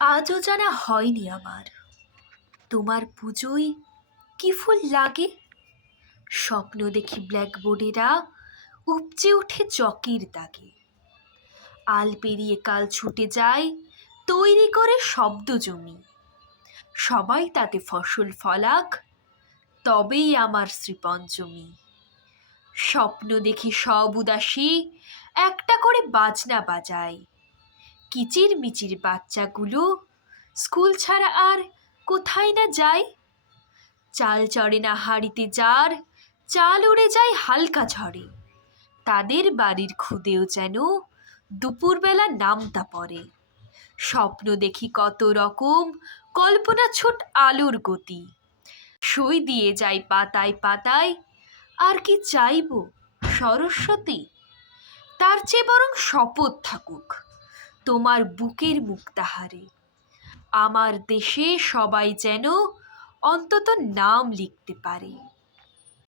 আজও জানা হয়নি আমার। তোমার পুজোয় কি ফুল লাগে? স্বপ্ন দেখি ব্ল্যাকবোর্ডেরা উপচে ওঠে চকির দাগে। আল পেরিয়ে কাল ছুটে যায় তৈরি করে শব্দ জমি। সবাই তাতে ফসল ফলাক, তবেই আমার শ্রীপঞ্চমী। স্বপ্ন দেখি সব উদাসী, একটা করে বাজনা বাজায়। কিচির মিচির বাচ্চাগুলো। স্কুল ছাড়া আর কোথায় না যায়। চাল চড়ে না হাড়িতে যার, চাল উড়ে যায় হালকা ঝড়ে। তাদের বাড়ির খুদেও যেন দুপুরবেলা নামতা পড়ে। স্বপ্ন দেখি কত রকম কল্পনা ছোট আলোর গতি। সই দিয়ে যাই পাতায় পাতায়, আর কি চাইব সরস্বতী? তার চেয়ে বরং শপথ থাকুক তোমার বুকের মুক্তাহারে আমার দেশে সবাই যেন অন্তত নাম লিখতে পারে।